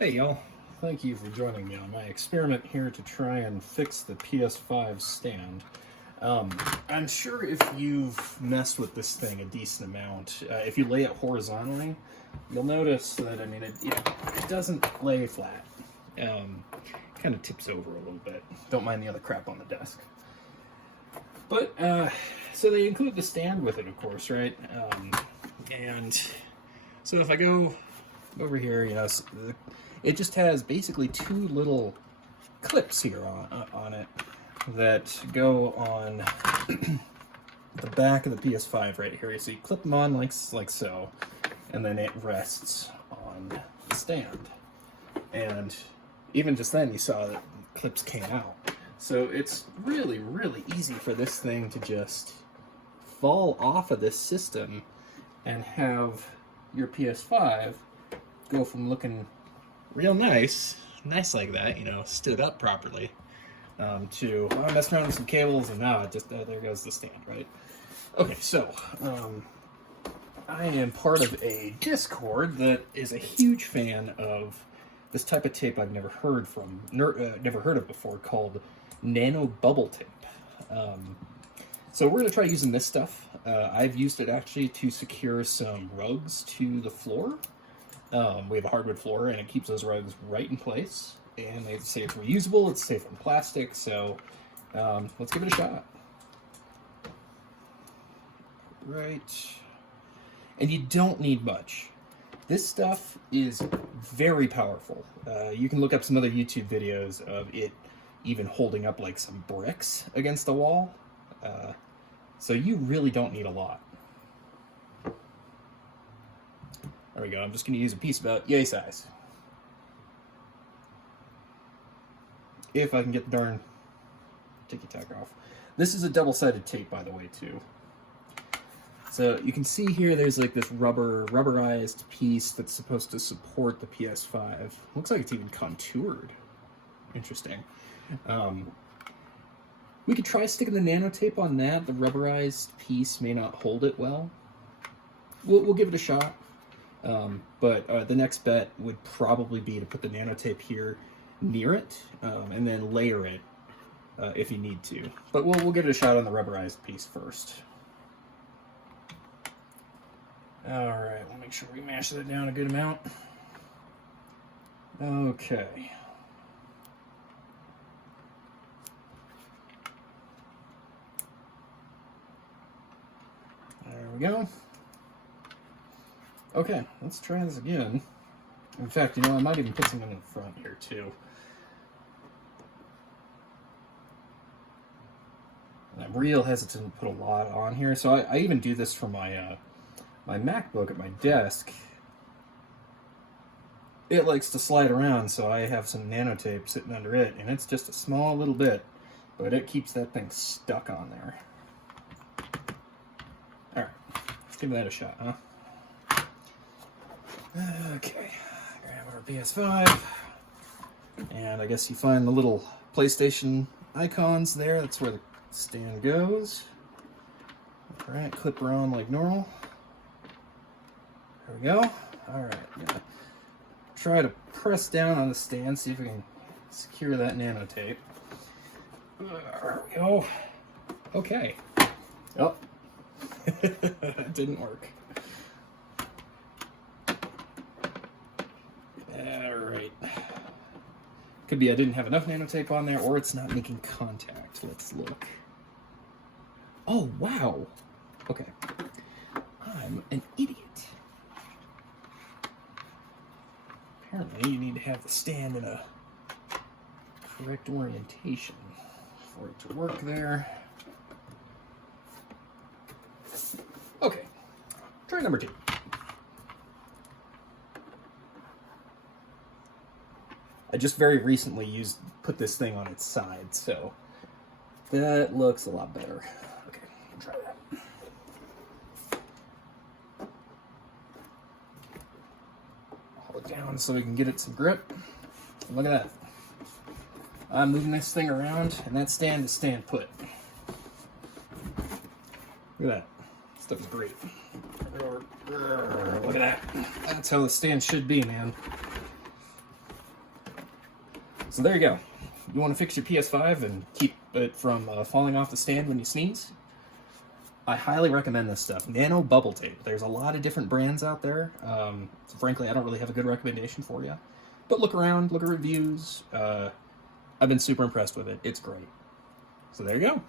Hey y'all, thank you for joining me on my experiment here to try and fix the PS5 stand. I'm sure if you've messed with this thing a decent amount, if you lay it horizontally, you'll notice that, it doesn't lay flat. Kind of tips over a little bit. Don't mind the other crap on the desk. But, so they include the stand with it, of course, right? And so if I go over here, it just has basically two little clips here on it that go on the back of the PS5 right here. So you clip them on like so, and then it rests on the stand. And even just then you saw that the clips came out. So it's really, really easy for this thing to just fall off of this system and have your PS5 go from looking real nice like that, stood up properly, to, I'm messing around with some cables and now it just, there goes the stand, right? Okay, so, I am part of a Discord that is a huge fan of this type of tape I've never heard of before, called nano bubble tape. So we're going to try using this stuff. I've used it actually to secure some rugs to the floor. We have a hardwood floor, and it keeps those rugs right in place. And they say it's reusable, it's safe from plastic, so let's give it a shot. Right. And you don't need much. This stuff is very powerful. You can look up some other YouTube videos of it even holding up like some bricks against the wall. So you really don't need a lot. There we go. I'm just going to use a piece about yay size. If I can get the darn ticky-tack off. This is a double-sided tape, by the way, too. So you can see here there's like this rubberized piece that's supposed to support the PS5. Looks like it's even contoured. Interesting. We could try sticking the nano tape on that. The rubberized piece may not hold it well. We'll give it a shot. But the next bet would probably be to put the nano tape here near it, and then layer it if you need to. But we'll give it a shot on the rubberized piece first. Alright, we'll make sure we mash that down a good amount. Okay. There we go. Okay, let's try this again. In fact, I might even put some in the front here, too. And I'm real hesitant to put a lot on here, so I even do this for my my MacBook at my desk. It likes to slide around, so I have some nano tape sitting under it, and it's just a small little bit, but it keeps that thing stuck on there. Alright, let's give that a shot, huh? Okay, grab our PS5, and I guess you find the little PlayStation icons there. That's where the stand goes. Alright, clip her on like normal. There we go. Alright, try to press down on the stand, see if we can secure that nano tape. There we go. Okay. Oh, it didn't work. Alright. Could be I didn't have enough nanotape on there, or it's not making contact. Let's look. Oh, wow. Okay. I'm an idiot. Apparently you need to have the stand in a correct orientation for it to work there. Okay. Try number 2. I just very recently put this thing on its side, so that looks a lot better. Okay, we'll try that. Hold it down so we can get it some grip. And look at that. I'm moving this thing around, and that stand is staying put. Look at that. Stuff is great. Look at that. That's how the stand should be, man. So there you go. You want to fix your PS5 and keep it from falling off the stand when you sneeze? I highly recommend this stuff. Nano bubble tape. There's a lot of different brands out there. So frankly, I don't really have a good recommendation for you. But look around, look at reviews. I've been super impressed with it. It's great. So there you go.